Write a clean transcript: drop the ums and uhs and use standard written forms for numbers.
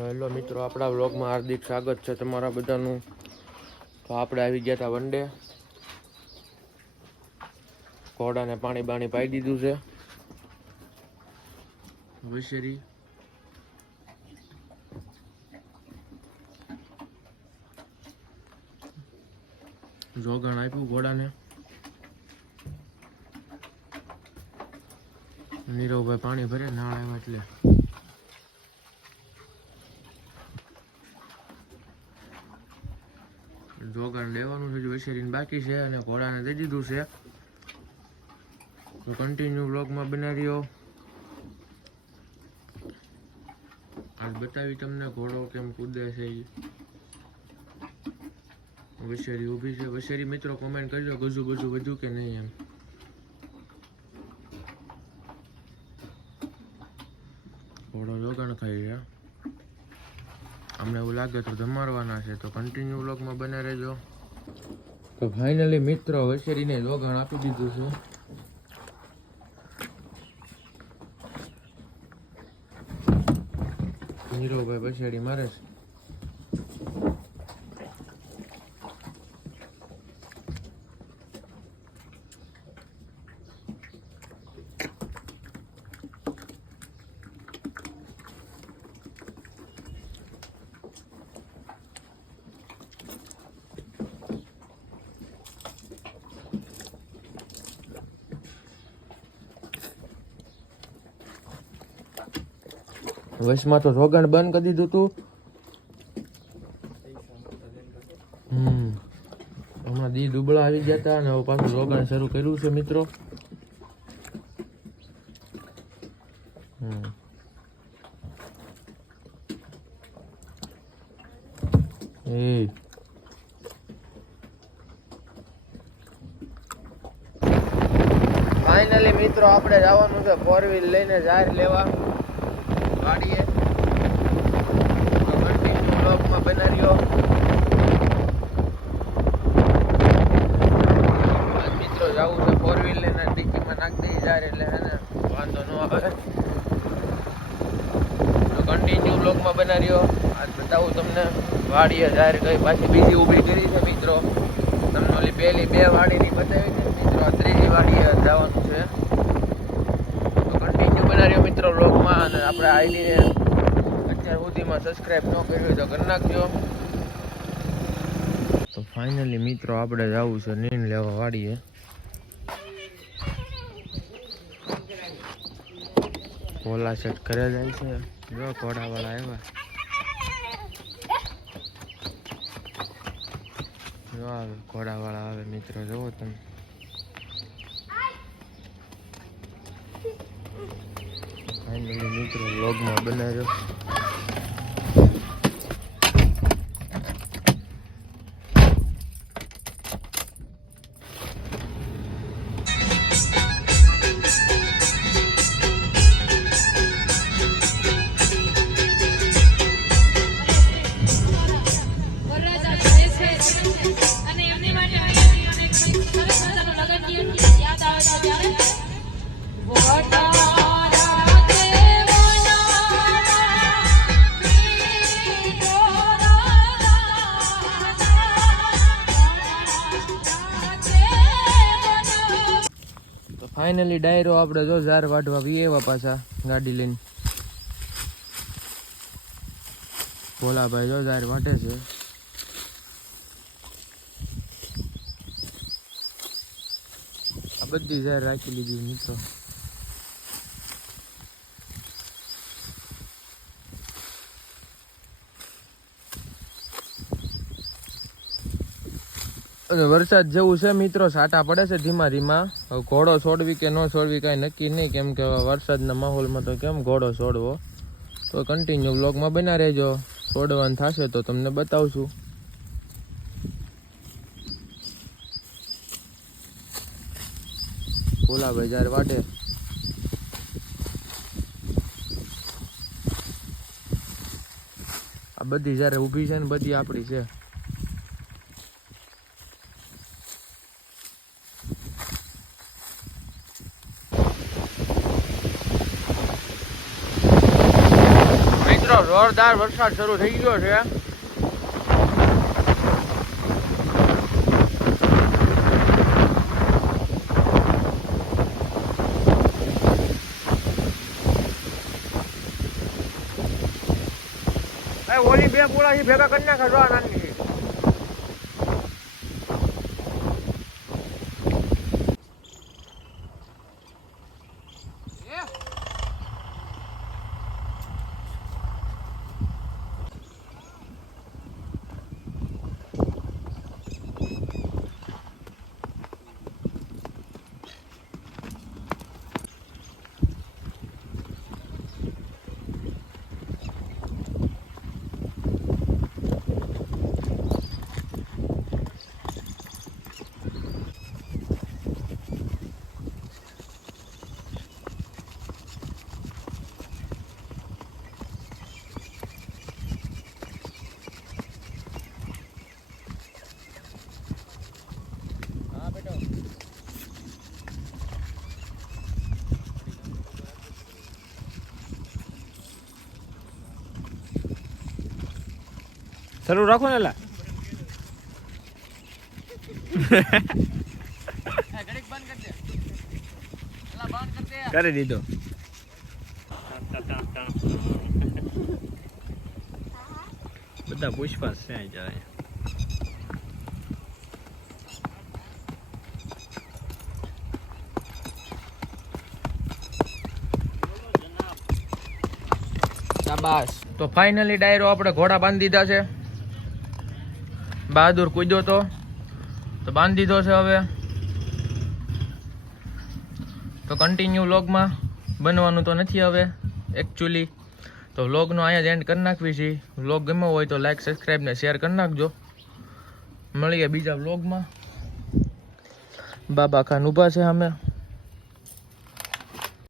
Hello મિત્રો, આપણા વ્લોગમાં હાર્દિક સ્વાગત છે તમારા બધાનું. તો આપણે આવી ગયા હતા વનડે. ઘોડાને પાણી બાણી પાઈ દીધું છે. વશેરી જોગણ આપ્યું ઘોડાને. નીરવભાઈ પાણી ભરે નાળ આવ્યા એટલે જોગાણ લેવાનું છે, વશેરીને બાકી છે અને ઘોડાને દઈ દીધું છે. તો કન્ટિન્યુ વ્લોગમાં બના રહ્યો. આજ બતાવી તમને ઘોડો કેમ કૂદે છે. વશેરી ઊભી છે. વશેરી મિત્રો કોમેન્ટ કરજો ગજુ બજુ વધુ કે નહીં એમ. ઘોડો જોગાણ ખાઈ રહ્યા. અમને એવું લાગે તો ધમારવાના છે, તો કન્ટિન્યુ વ્લોગમાં બને રહેજો. તો ફાઇનલી મિત્રો વશેરીને જોગાણ આપી દીધું છે. નીરવભાઈ વશેરી મારે છે. વશમાં તો રોગાણ બંધ કરી દીધું તું. હમણાં દી દુબળા આવી ગયા હતા અને હવે પાછું રોગાણ શરૂ કર્યું છે મિત્રો. ફાઇનલી મિત્રો આપણે જવાનું છે 4 વ્હીલ લઈને જાહેર લેવા ગાડીએ. તો કન્ટિન્યુ બ્લોગમાં બના રહ્યો. મિત્રો જવું છે 4 વ્હીલ લઈને ડિક્કીમાં નાખી દઈ જાહેર એટલે હે ને વાંધો ન આવે. તો કન્ટિન્યુ બ્લોગમાં બના રહ્યો. આજ બતાવું તમને વાડીએ જાહેર ગઈ પાછી બીજી ઊભી કરી છે મિત્રો. તમને ઓલી પહેલી 2 વાડીની બતાવી છે મિત્રો. આ ત્રીજી વાડીએ જવાનું છે. તો કન્ટિન્યુ બના રહ્યો મિત્રો બ્લોગમાં. અને આપણે આઈડીને અત્યાર સુધીમાં સબસ્ક્રાઈબ ન કરી હોય તો કરી નાખજો. તો ફાઇનલી મિત્રો આપણે જવું છે નીણ લેવા વાડીએ. પોલા સેટ કરે જાય છે. જો ઘોડાવાળા આવ્યા. જો આવે ઘોડાવાળા આવે મિત્રો. જોવો તમે. ફાઇનલી મિત્રો વ્લોગમાં બનાવ્યો. ફાઇનલી ડાયરો આપણે જો ઝાર વાઢવા વી એવા પાછા ગાડી લઈને. ભોલાભાઈ જો ઝાર વાટે છે. આ બધી ઝાર રાખી લીધી મિત્રો. અને વરસાદ જેવું છે મિત્રો. સાટા પડે છે ધીમા ધીમા. હવે ઘોડો છોડવી કે ન છોડવી કાંઈ નક્કી નહીં, કેમ કે વરસાદના માહોલમાં તો કેમ ઘોડો છોડવો. તો કન્ટિન્યુ બ્લોગમાં બના રહેજો. છોડવાનું થશે તો તમને બતાવશું. ભોલાભાઈ જ્યારે વાટે. આ બધી જ્યારે ઊભી છે ને બધી આપણી છે. રોડ જોરદાર વરસાદ શરૂ થઈ ગયો છે. ઓલી બે પૂળા ભેગા કરી નાખે જો નાની. શરૂ રાખો ને લા કરી દીધો. બધા પુષ્પા છે જાય. શાબાશ. તો ફાઇનલી ડાયરો આપણે ઘોડા બાંધી દીધા છે. બહાદુર કૂદ્યો તો બાંધી દીધો છે. હવે તો કન્ટિન્યુ વ્લોગમાં બનવાનું તો નથી હવે એકચ્યુઅલી. તો વ્લોગનો અહીંયા જ એન્ડ કરી નાખવી છે. વ્લોગ ગમ્યો હોય તો લાઈક સબસ્ક્રાઈબ ને શેર કરી નાખજો. મળીએ બીજા વ્લોગમાં. બાબા ખાન ઊભા છે અમે.